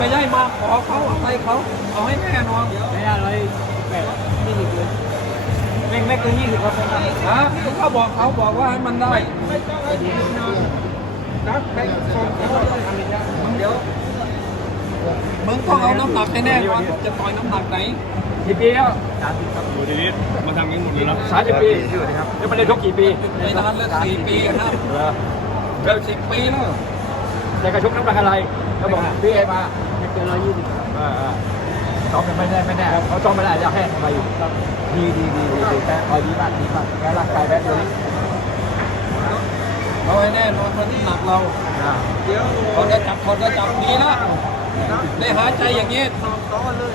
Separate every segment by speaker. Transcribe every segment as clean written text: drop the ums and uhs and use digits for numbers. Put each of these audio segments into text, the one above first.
Speaker 1: ไม่ใช่มาขอเขาอะไรเขาเอาให้แน่นอน
Speaker 2: ไม่ได้เลย8 20เลยไม่เกิน20ครับ
Speaker 1: ฮะเขาบอกว่าให้มันได้นักให้ส่งเขาเลยเดี๋ยวมึงต้องเอาน้ำหนักให้แน่ก่อนจะต่อยน้ำหนักไหน
Speaker 2: กี่ปีแล้ว
Speaker 3: 30 ครับอยู่ทีนี้มาทำกันหมดเลยนะ
Speaker 2: 30 ปีครับแล้วมันได้ชกกี่ปี
Speaker 1: ไม่นานแล้ว4 ปีครับเกือบ10 ปีแล้ว
Speaker 2: แต่กระชกน้ำหนักอะไรเขาบอกพี่ไอ้มาไม่เกิน120ซ้อมไม่แน่เขาซ้อมไม่ได้จะแห้งทำไมอยู่ดีแต่คอยดีมากแค่ร่างกายแบบนี้
Speaker 1: เอาให้แน่นอนมันหนักเราเดี๋ยวเขาจะจับดีนะได้หายใจอย่างนี้ต่อเลย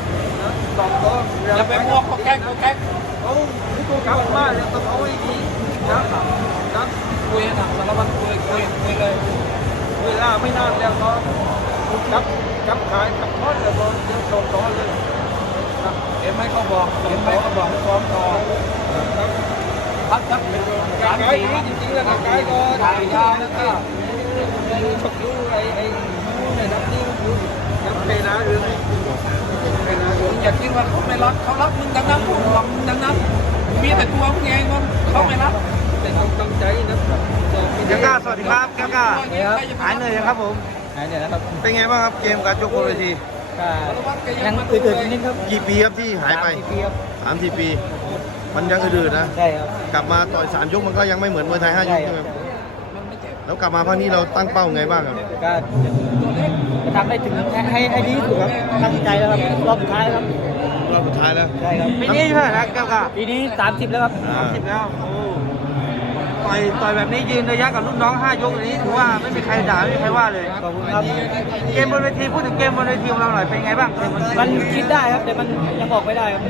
Speaker 1: อย่าไปมอกเขาแก๊กเขากลับมาแล้วต้องเอาให้ดีนะคุยหนักสารวัตรคุยเลยเวลาไม่นานแล้วก็จับขายจับทอดแล้วก็เดี๋ยวส่งต่อเลยเห็นไหมเขาบอกฟ้องต่อพัก3 4จริงๆแล้วกายก็ถ่ายยาแล้วก็ชกดูไอ้ในนับนี้ยังเพนาเรื่องอย่าคิดว่าเขาไม่รักเขารักมึงดังนั้นผมหวังดังนั้นมีแต่ตัวมึงเองเขาไม่รักแต่ต้องตั้งใจนะ
Speaker 4: ยังก้าสวัสดีครับยังก้าหายเหนื่อยยังครับผม
Speaker 2: หายเหนื่อยแล้วครับ
Speaker 4: เป็นไงบ้างครับเกมการชกบนเวที
Speaker 2: ยังอืดๆนิดครับ
Speaker 4: กี่ปีครับที่หายไป
Speaker 2: 3-4 ปีครับ
Speaker 4: 3-4 ปีมันยังอืดๆนะ
Speaker 2: ใช่ครับ
Speaker 4: กลับมาต่อย3 ยกมันก็ยังไม่เหมือนมวยไทย5 ยกใช่ไหมแล้วกลับมาครั้งนี้เราตั้งเป้าไงบ้างครับ
Speaker 2: ก็จะทำได้ถึงให้ดีที่สุดครับตั้งใจแล้วครับรอบสุดท้ายครับ
Speaker 4: รอบสุดท้ายแล้ว
Speaker 2: ใช่ครับ
Speaker 4: ปีนี้เท่าไหร่นะแก้วก้า
Speaker 2: ปีนี้30แล้วครับ
Speaker 4: 30แล้วโอ้ต่อยแบบนี้ยืนระยะกับรุ่นน้อง5 ยกอย่างนี้ถือว่าไม่มีใครด่าไม่มีใครว่าเลย
Speaker 2: ขอบคุณครับ
Speaker 4: เกมบนเวทีพูดถึงเกมบนเวทีของเราหน่อยเป็นไงบ้าง
Speaker 2: มันคิดได้ครับแต่มันยังบอกไม่ได้ครับ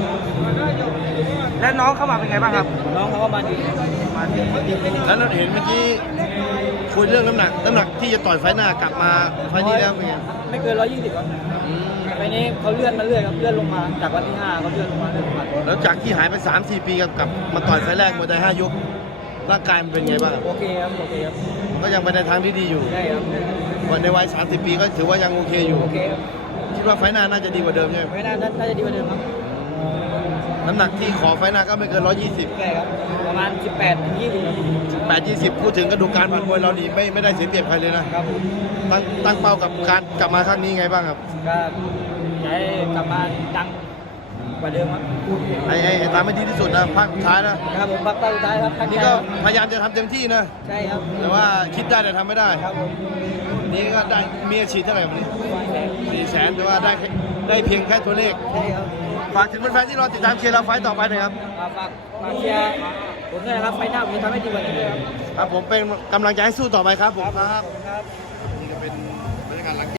Speaker 4: และน้องเข้ามาเป็นไงบ้างครับ
Speaker 2: น้องเขาก็มาดี
Speaker 4: แล้วเราเห็นเมื่อกี้คุยเรื่องน้ำหนักที่จะต่อยไฟหน้ากลับมาไฟนี้แล้วเป็นไง
Speaker 2: ไม่เกิน120ครับไฟนี้เขาเลื่อนมาเรื่อยครับเลื่อนลงมาจากวันที่5เขาเลื่อนลงมา
Speaker 4: แล้วจากที่หายไป 3-4 ปีกับมาต่อยไฟแรกมวยไทย5 ยกร่างกายมันเป็นไงบ้าง
Speaker 2: โอเคครับ
Speaker 4: ก็ยังไปในทางที่ดีอยู่
Speaker 2: ใช่ครับ
Speaker 4: วันในวัย30 ปีก็ถือว่ายังโอเคอยู่
Speaker 2: โอเคครับ
Speaker 4: คิดว่าไฟหน้าน่าจะดีกว่าเดิมใช่ไหม
Speaker 2: ไฟหน้าน่าจะดีกว่าเดิมครับ
Speaker 4: น้ำหนักที่ขอไฟหน้าก็ไม่เกิน120
Speaker 2: ใช่ครับประมาณ
Speaker 4: 18-20พูดถึงกระดูกการผ่านมวยเราดีไม่ได้เสียเปรียบใครเลยนะครับตั้งเป้ากับการกลับมาครั้งนี้ไงบ้างครับ
Speaker 2: ก็อยากให้กลับมาดังกว่าเดิมครับ
Speaker 4: ไอ้ตามไม่ดีที่สุดนะภาคสุดท้าย
Speaker 2: นะครับผมภาคสุดท้ายครับ
Speaker 4: นี่ก็พยายามจะทำเต็มที่นะ
Speaker 2: ใช่ครับ
Speaker 4: แต่ว่าคิดได้แต่ทำไม่ได้
Speaker 2: ครับผม
Speaker 4: นี่ก็ได้มีอาชีพเท่าไหร่วันนี้400,000แต่ว่าได้เพียงแค่ตัวเลข
Speaker 2: ใช่ครับ
Speaker 4: ฝากถึงแฟนๆที่รอติดตามเชียร์เราไฟต์ต่อไปหน่อยครับ
Speaker 2: ฝากเชียร์ผมด้วยนะครับไฟหน้าผมจะทำให้ดีกว่านี้ด้วยครับ
Speaker 4: ครับผมเป็นกำลังใจให้สู้ต่อไปครับผมครับ